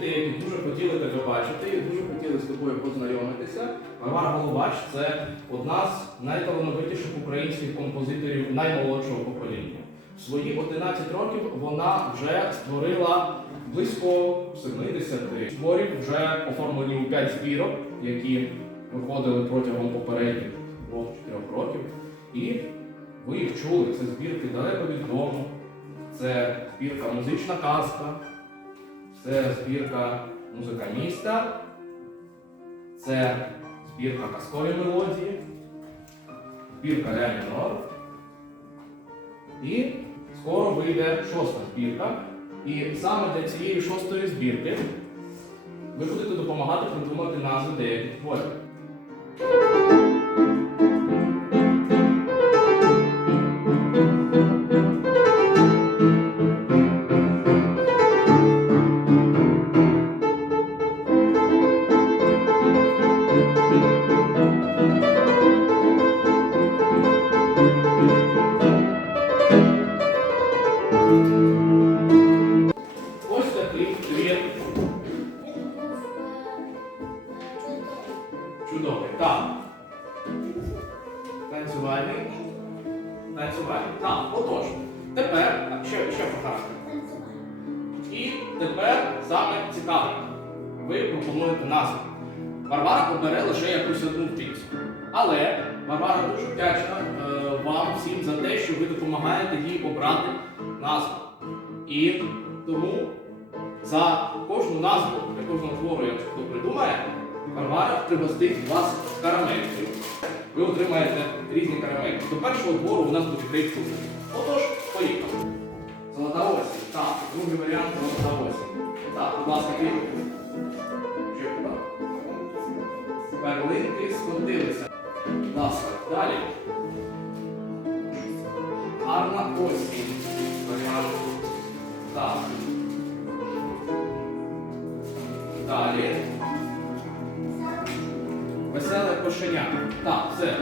діти, які дуже хотіли тебе бачити і дуже хотіли з тобою познайомитися. Варвара Голубач це одна з найталановитіших українських композиторів наймолодшого покоління. В свої 11 років вона вже створила близько 70 творів, вже оформлені у 5 збірок, які виходили протягом попередніх 2-4 років. І ви їх чули, це збірки далеко від дому, це збірка музична казка, це збірка музика міста, це збірка казкові мелодії, збірка ля мінор. І скоро вийде шоста збірка. І саме для цієї шостої збірки ви будете допомагати придумати назви деяких творів. Ось такий твір чудовий. Танцювальний. Танцювальний. Отож. Тепер, ще, ще. І тепер саме цікаве. Ви пропонуєте назву. Варвара обере лише якусь одну птицю. Але Варвара дуже вдячна е, вам всім за те, що ви допомагаєте їй обрати назву. І тому за кожну назву для кожного твору, якщо хто придумає, Варвара пригостить вас карамелькою. Ви отримаєте різні карамельки. До першого твору у нас буде три штуки. Отож, поїхали. Золота осінь. Так, другий варіант золота осінь. Так, будь ласка. Перлинки скотилися. Будь ласка, далі. Гарна осінь. Далі. Веселе кошеня. Так, все.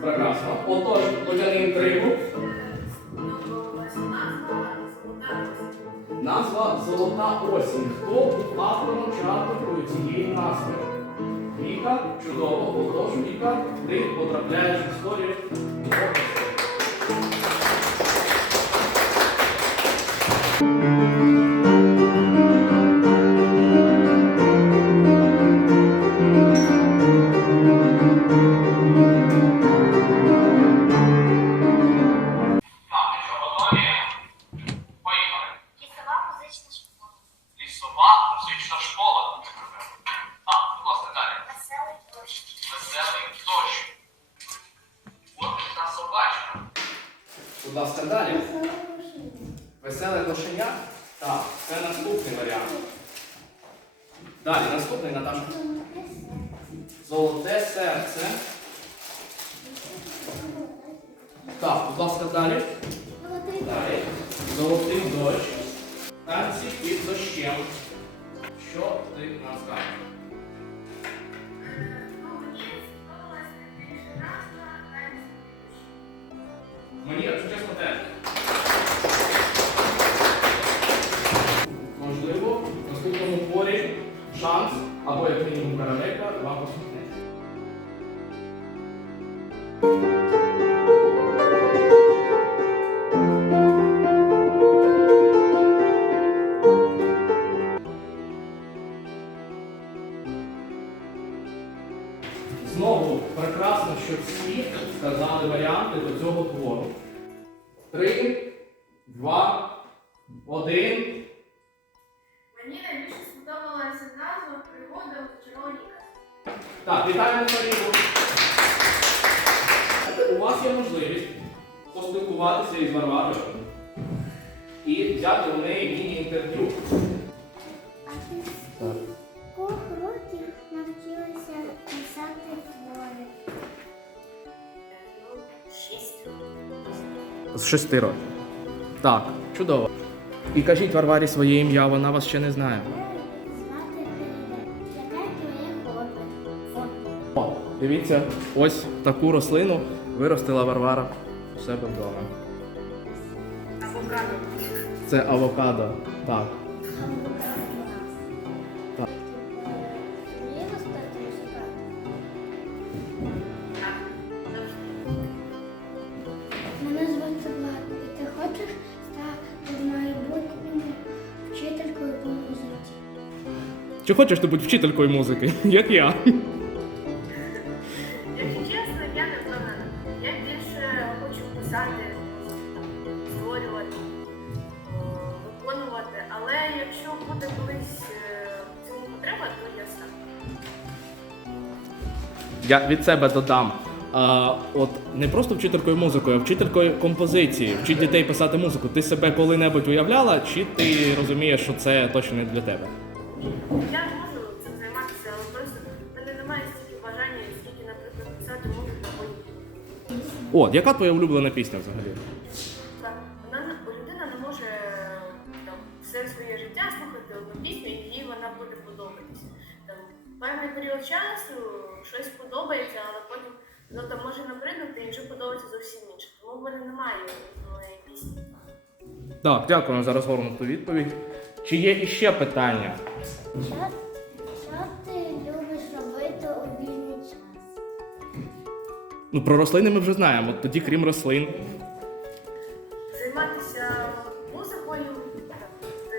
Прекрасно. Отож, потягни інтригу. Назва Золота осінь. Хто був автором чи цієї назви? Віка, чудово, отож, Віка, ти потрапляєш в історію. Веселе кошеня. Так, це наступний варіант. Далі, наступний, Наташа. Золоте серце. Так, будь ласка, далі. Далі. Золотий дощ. Танці під дощем. Що ти нам скажеш? Або як мінімум карамелька вам посміхнеться. Знову прекрасно, що всі сказали варіанти до цього твору. Три, два, один. Так, вітаємо Марію. У вас є можливість поспілкуватися із Варварою і взяти у неї міні-інтерв'ю. А ти з років навчилася писати твори? Шість. З шести років. Так, чудово. І кажіть Варварі своє ім'я, вона вас ще не знає. Дивіться, ось таку рослину виростила Варвара в себе вдома? Авокадо. Це авокадо. Так. Так. Мене звати Влад, і ти хочеш стати майбутньою вчителькою по музиці? Чи хочеш ти бути вчителькою музики, як я? Я від себе додам. А, от не просто вчителькою музикою, а вчителькою композиції. Вчить дітей писати музику. Ти себе коли-небудь уявляла, чи ти розумієш, що це точно не для тебе? Я можу цим займатися, але просто в мене немає стільки бажання, скільки, наприклад, писати музику. От, яка твоя улюблена пісня взагалі? І зовсім інше. Тому в мене немає одної пісні. Так, дякую за розгорнуту відповідь. Чи є іще питання? Що, що ти любиш робити у вільний час? Ну, про рослини ми вже знаємо. Тоді, крім рослин. Займатися музикою, так,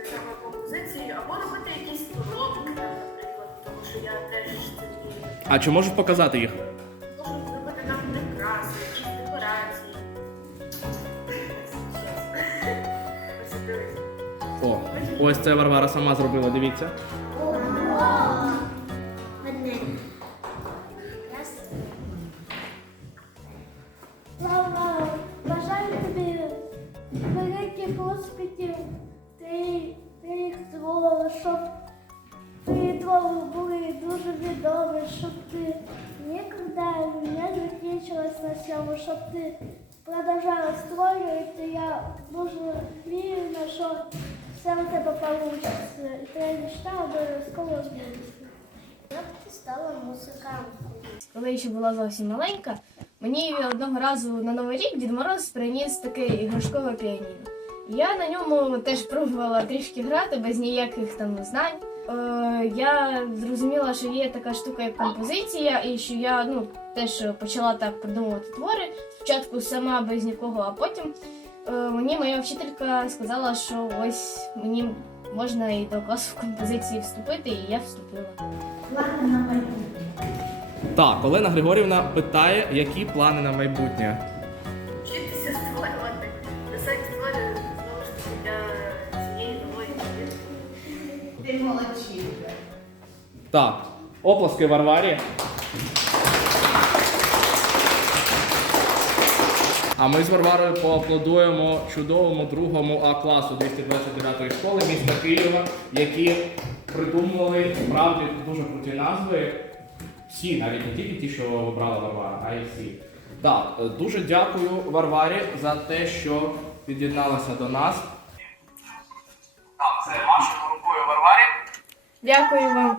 само композицією, або робити якісь поробки, наприклад, тому що я теж це вмію. А чи можеш показати їх? О, ось це Варвара сама зробила, дивіться. Одне. Раз. Слава, бажаю тобі великих успіхів, ти, ти твого, щоб твого були дуже відомі, щоб ти ніколи не закінчилась на цьому, щоб ти продовжала створювати. Я дуже вірю, що все у тебе вийде. І твоя мечта обов'язково збудеться. Як ти стала музикантом? Коли я ще була зовсім маленька, мені одного разу на Новий рік Дід Мороз приніс таке іграшкове піаніно. Я на ньому теж пробувала трішки грати без ніяких там знань. Е, я зрозуміла, що є така штука, як композиція, і що я ну, теж почала так придумувати твори. Спочатку сама без нікого, а потім мені моя вчителька сказала, що ось мені можна і до класу композиції вступити, і я вступила. Плани на майбутнє. Так, Олена Григорівна питає, які плани на майбутнє. Вчитися створювати, писати таки для цієї нової. Ти молодчинка. Так, оплески Варварі. А ми з Варварою поаплодуємо чудовому другому А класу 229 школи міста Києва, які придумали справді дуже круті назви. Всі, навіть не тільки ті, що обрала Варвара, а й всі. Так, дуже дякую Варварі за те, що під'єдналася до нас. Так, це вашою рукою Варварі. Дякую вам.